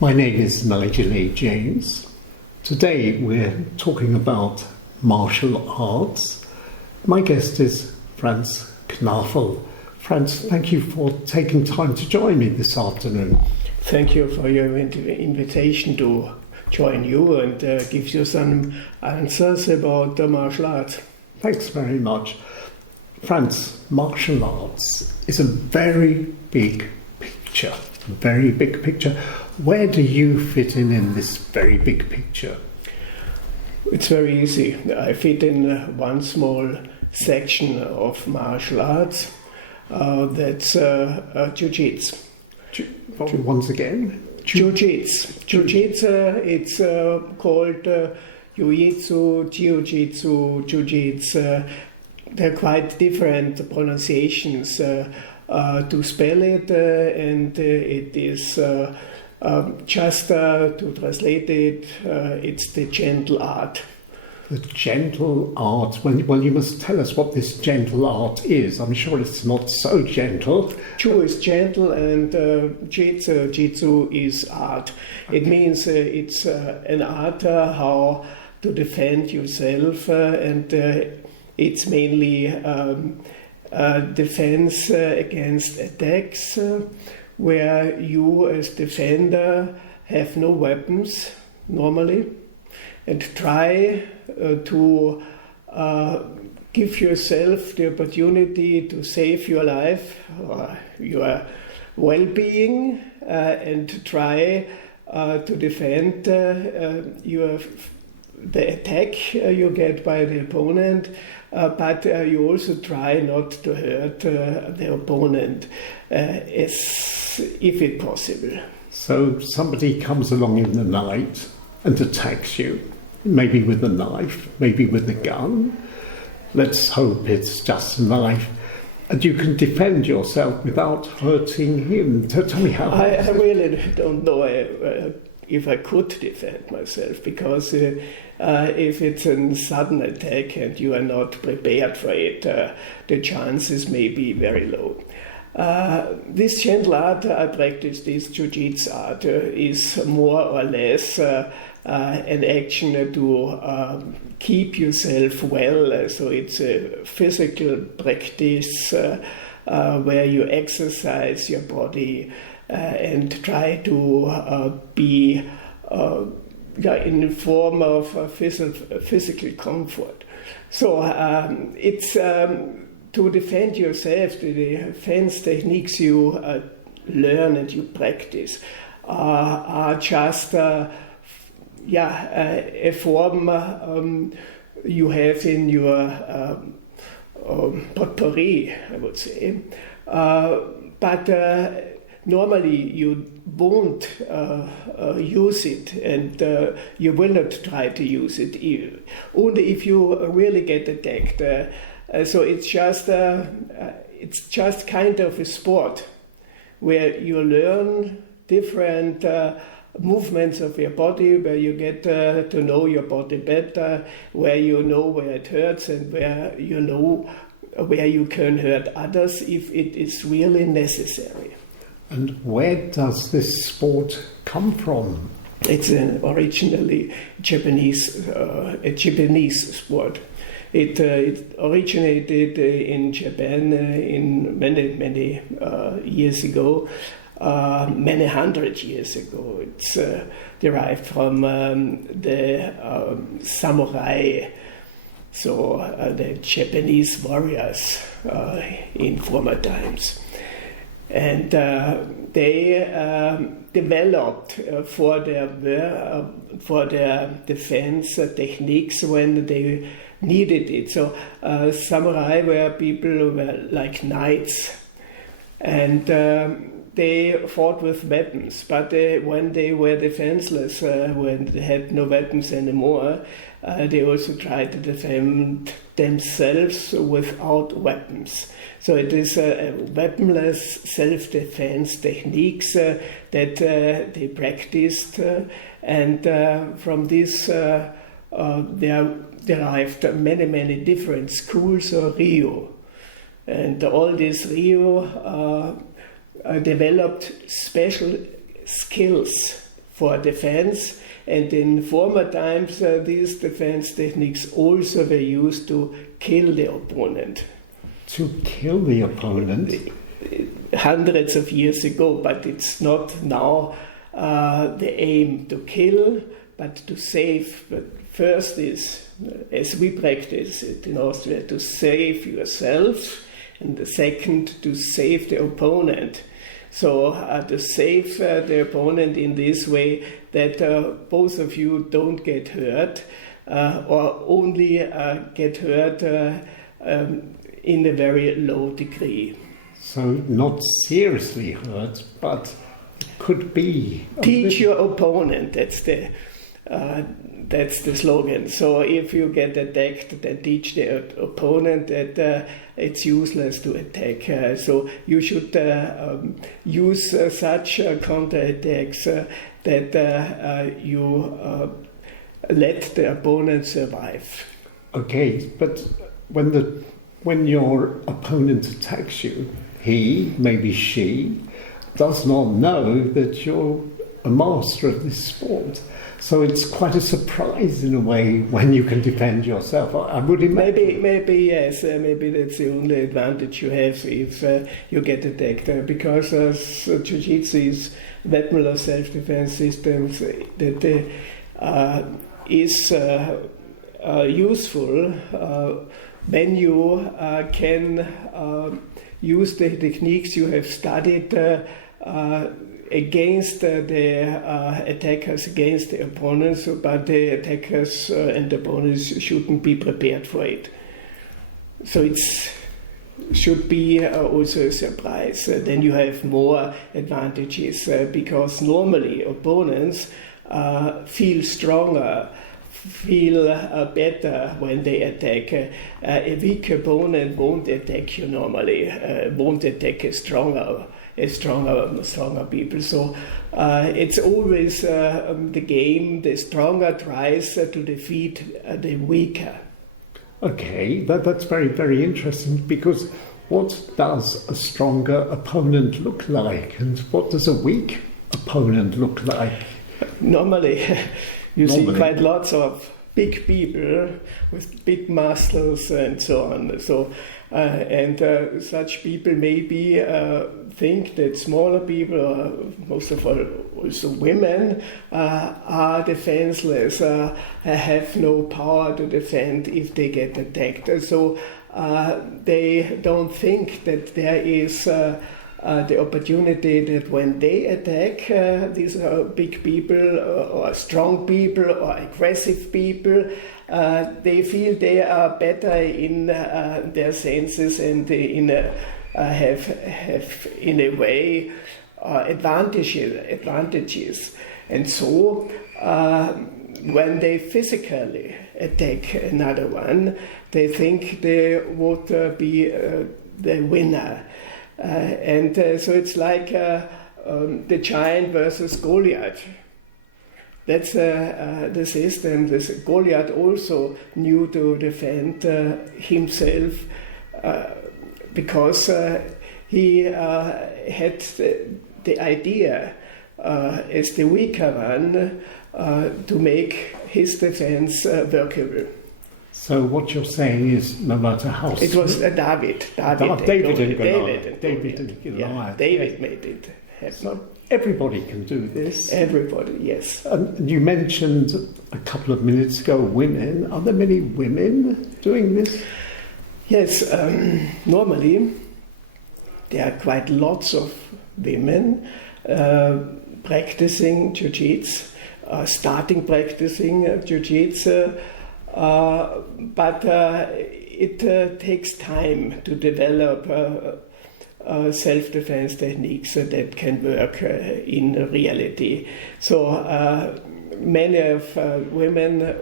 My name is Nigel A. James. Today we're talking about martial arts. My guest is Franz Knafl. Franz, thank you for taking time to join me this afternoon. Thank you for your invitation to join you and give you some answers about the martial arts. Thanks very much. Franz, martial arts is a very big picture. Where do you fit in this very big picture? It's very easy. I fit in one small section of martial arts. That's jiu-jitsu. Once again? Jiu-jitsu. Jiu-jitsu, it's called jiu-jitsu, jiu-jitsu. They're quite different pronunciations to spell it, and it is just to translate it, it's the gentle art. The gentle art. Well, you must tell us what this gentle art is. I'm sure it's not so gentle. Jiu is gentle and jitsu is art. It means it's an art how to defend yourself, and it's mainly defense against attacks where you as defender have no weapons normally and try to give yourself the opportunity to save your life or your well-being and try to defend the attack you get by the opponent, but you also try not to hurt the opponent if it's possible. So somebody comes along in the night and attacks you, maybe with a knife, maybe with a gun. Let's hope it's just a knife. And you can defend yourself without hurting him. Tell me how. I really don't know if I could defend myself, because if it's a sudden attack and you are not prepared for it, the chances may be very low. This gentle art I practice, this jiu-jitsu art, is more or less an action to keep yourself well. So it's a physical practice where you exercise your body and try to be in the form of physical comfort. So it's to defend yourself. The defense techniques you learn and you practice are just a form you have in your potpourri, I would say. But normally you won't use it, and you will not try to use it only if you really get attacked. So it's just kind of a sport where you learn different movements of your body, where you get to know your body better, where you know where it hurts and where you know where you can hurt others if it is really necessary. And where does this sport come from? It's originally a Japanese sport. It originated in Japan in many years ago, many hundred years ago. It's derived from the samurai, so the Japanese warriors in former times. And they developed for their defense techniques when they needed it. So samurai were people who were like knights, and they fought with weapons. But when they were defenseless, when they had no weapons anymore, they also tried to defend themselves without weapons. So it is weaponless self-defense techniques that they practiced, and from this there derived many different schools of Ryu. And all these Ryu developed special skills for defense. And in former times, these defense techniques also were used to kill the opponent. To kill the opponent? Hundreds of years ago, but it's not now the aim to kill, but to save. But first is, as we practice it in Austria, to save yourself, and the second, to save the opponent. So to save the opponent in this way that both of you don't get hurt, or only get hurt in a very low degree. So not seriously hurt, but could be. Teach your opponent, that's the slogan. So if you get attacked, then teach the opponent that it's useless to attack. So you should use such counterattacks that you let the opponent survive. Okay, but when your opponent attacks you, he, maybe she, does not know that you're a master of this sport. So it's quite a surprise in a way when you can defend yourself. I would imagine. Maybe yes. Maybe that's the only advantage you have if you get attacked. Because Jiu-Jitsu is weapon of self-defense systems that is useful when you can use the techniques you have studied against the attackers, against the opponents, but the attackers and opponents shouldn't be prepared for it. So it should be also a surprise. Then you have more advantages because normally opponents feel stronger, feel better when they attack. A weak opponent won't attack you normally, won't attack a stronger people. So it's always the game, the stronger tries to defeat the weaker. Okay, that's very, very interesting, because what does a stronger opponent look like, and what does a weak opponent look like? Normally, see quite lots of big people with big muscles and so on. So such people maybe think that smaller people, most of all also women, are defenseless, have no power to defend if they get attacked. So they don't think that there is the opportunity that when they attack these big people or strong people or aggressive people, they feel they are better in their senses and have in a way advantages. And so when they physically attack another one, they think they would be the winner. So it's like the giant versus Goliath. That's the system. Goliath also knew to defend himself because he had the idea as the weaker one to make his defense workable. So what you're saying is, no matter how... It was David and Goliath. Yeah, David made it happen. So everybody can do this. Everybody, yes. And you mentioned a couple of minutes ago women. Are there many women doing this? Yes, normally there are quite lots of women practicing Jiu-Jitsu, starting practicing Jiu-Jitsu. But it takes time to develop self-defense techniques that can work in reality. So many of women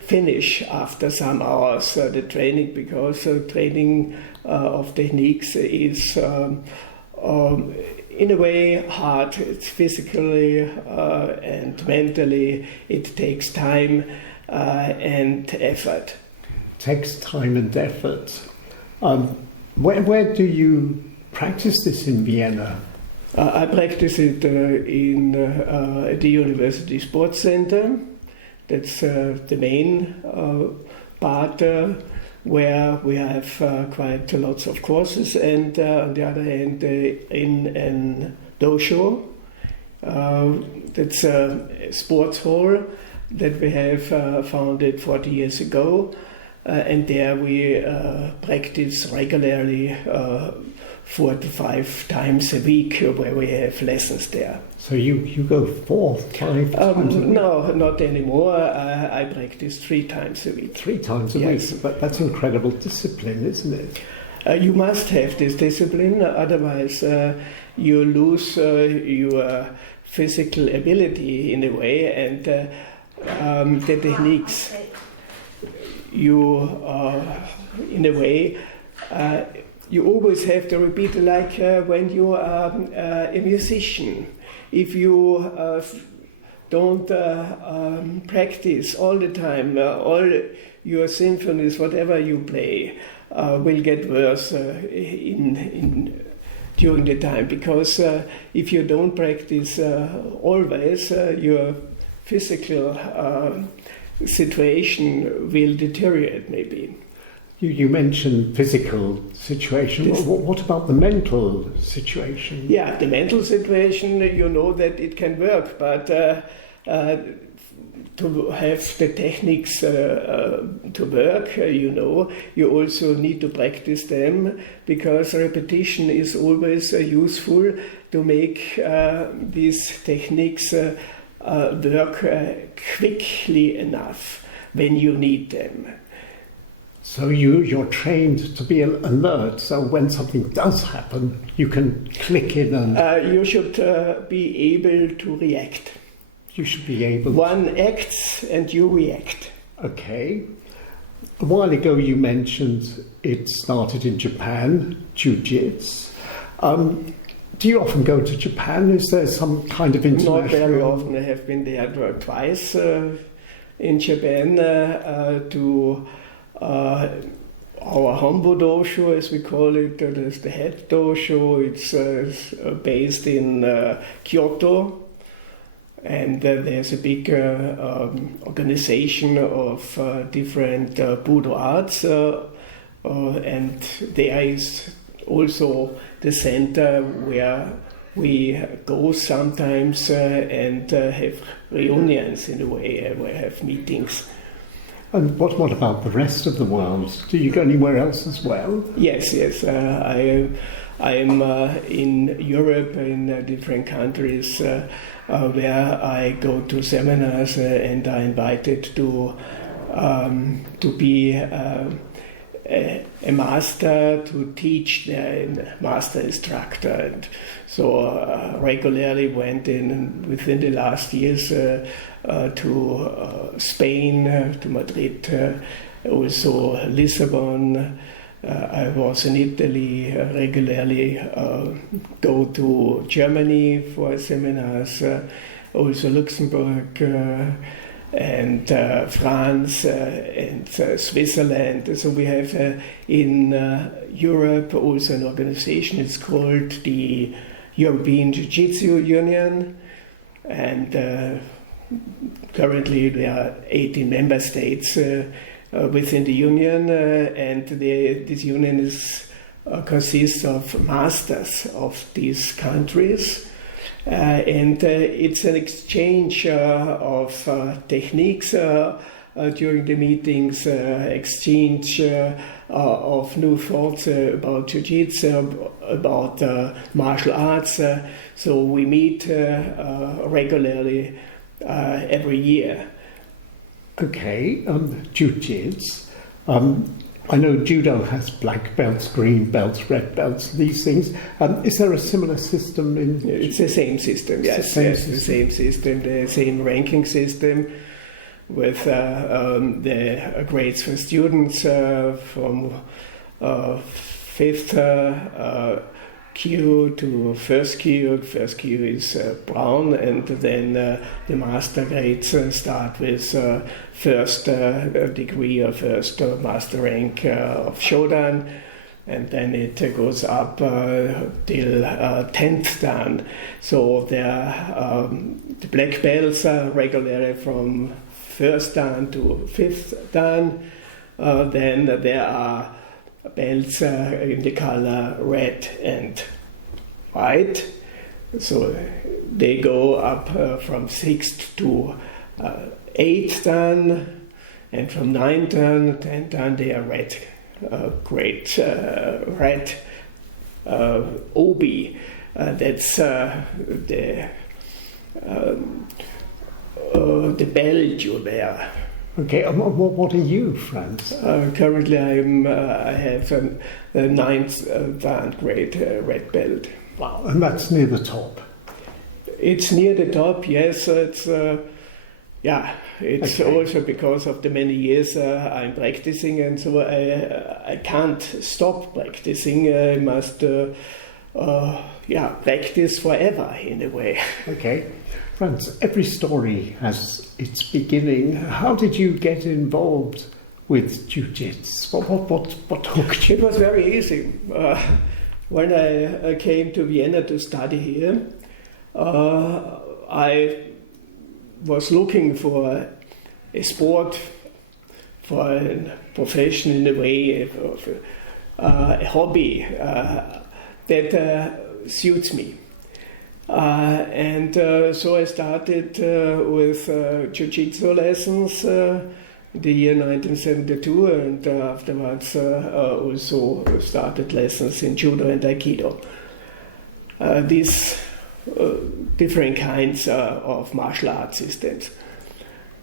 finish after some hours the training, because training of techniques is in a way hard. It's physically and mentally, it takes time and effort. Takes time and effort. Where do you practice this in Vienna? I practice it at the University Sports Center. That's the main part where we have quite lots of courses, and on the other hand, in an dojo. That's a sports hall that we have founded 40 years ago, and there we practice regularly 4 to 5 times a week, where we have lessons there. So you go 4, 5 times a week? No, not anymore. I practice 3 times a week. 3 times a Yes. week? But that's incredible discipline, isn't it? You must have this discipline, otherwise you lose your physical ability in a way, and the techniques. You, in a way, you always have to repeat, like when you are a musician. If you don't practice all the time, all your symphonies, whatever you play, will get worse during the time, because if you don't practice always, your physical situation will deteriorate maybe. You mentioned physical situation. What about the mental situation? Yeah, the mental situation, you know that it can work, but to have the techniques to work, you also need to practice them, because repetition is always useful to make these techniques work quickly enough when you need them. So you're trained to be alert, so when something does happen, you can click in and... You should be able to react. You should be able to... One acts and you react. Okay. A while ago you mentioned it started in Japan, Jiu-Jitsu. Do you often go to Japan? Is there some kind of international... Not very often. I have been there twice in Japan to our Hombo dojo, as we call it. That's the head dojo. It's based in Kyoto. And there's a big organization of different Budo arts, and there is also the center where we go sometimes and have reunions in a way, where we have meetings. And what about the rest of the world? Do you go anywhere else as well? Yes. I am in Europe, in different countries, where I go to seminars and are invited to be a master, to teach the master instructor. And so regularly went in within the last years to Spain, to Madrid, also Lisbon. I was in Italy, regularly go to Germany for seminars, also Luxembourg and France and Switzerland. So we have in Europe also an organization. It's called the European Jiu-Jitsu Union, and currently there are 18 member states within the union, and this union consists of masters of these countries, and it's an exchange of techniques during the meetings, exchange of new thoughts about jiu-jitsu, about martial arts. So we meet regularly every year. Okay, Jiu-Jitsu. I know judo has black belts, green belts, red belts, these things. Is there a similar system in... It's the same system, yes. The same system, the same ranking system, with the grades for students from 5th Q to first Q. First Q is brown, and then the master grades start with first degree or first master rank of Shodan, and then it goes up till 10th dan. So the black belts are regularly from 1st dan to 5th dan. Then there are belts in the color red and white. So they go up from 6th to 8th dan, and from 9th dan, 10th dan, they are red, great red obi. That's the belt you wear. Okay, and what are you, Franz? Currently, I have a 9th dan grade red belt. Wow, and that's near the top. It's near the top, yes. It's it's Okay. also because of the many years I'm practicing, and so I can't stop practicing. I must practice forever in a way. Okay, Franz, every story has its beginning. How did you get involved with jiu-jitsu? What hooked It you? was very easy. When I came to Vienna to study here, I was looking for a sport, for a profession in a way, of a hobby that suits me. So I started with jiu-jitsu lessons in the year 1972, and afterwards also started lessons in judo and aikido. These different kinds of martial art systems.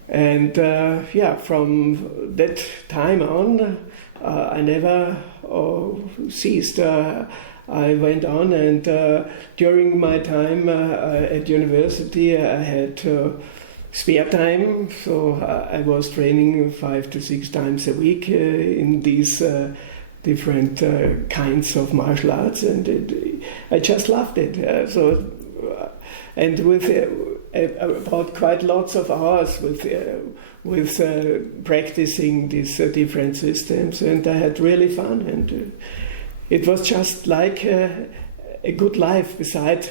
And from that time on, I never ceased. I went on, and during my time at university, I had spare time, so I was training 5 to 6 times a week in these different kinds of martial arts, and I just loved it. And with about quite lots of hours with practicing these different systems, and I had really fun, and it was just like a good life beside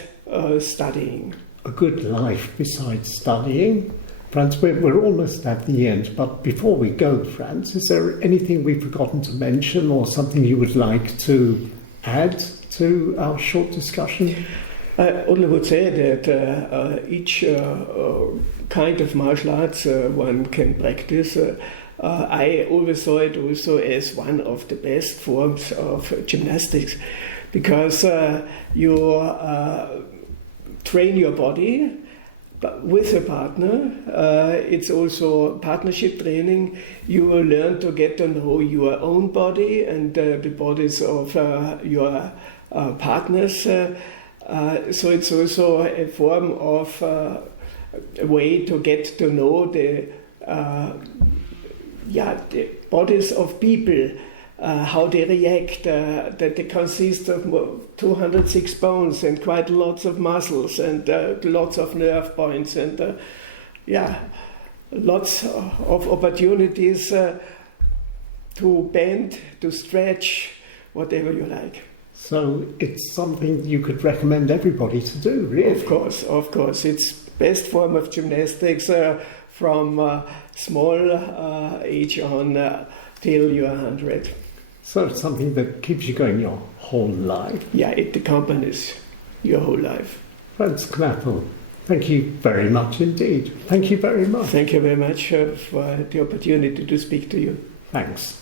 studying. A good life besides studying. Franz, we're almost at the end, but before we go, Franz, is there anything we've forgotten to mention or something you would like to add to our short discussion? I only would say that each kind of martial arts one can practice. I always saw it also as one of the best forms of gymnastics, because you train your body, but with a partner. It's also partnership training. You will learn to get to know your own body and the bodies of your partners. So it's also a form of a way to get to know the bodies of people, how they react, that they consist of 206 bones and quite lots of muscles and lots of nerve points and lots of opportunities to bend, to stretch, whatever you like. So it's something you could recommend everybody to do, really? Of course. It's best form of gymnastics from small age on till you're 100. So it's something that keeps you going your whole life. Yeah, it accompanies your whole life. Franz Knafl, thank you very much indeed. Thank you very much. Thank you very much for the opportunity to speak to you. Thanks.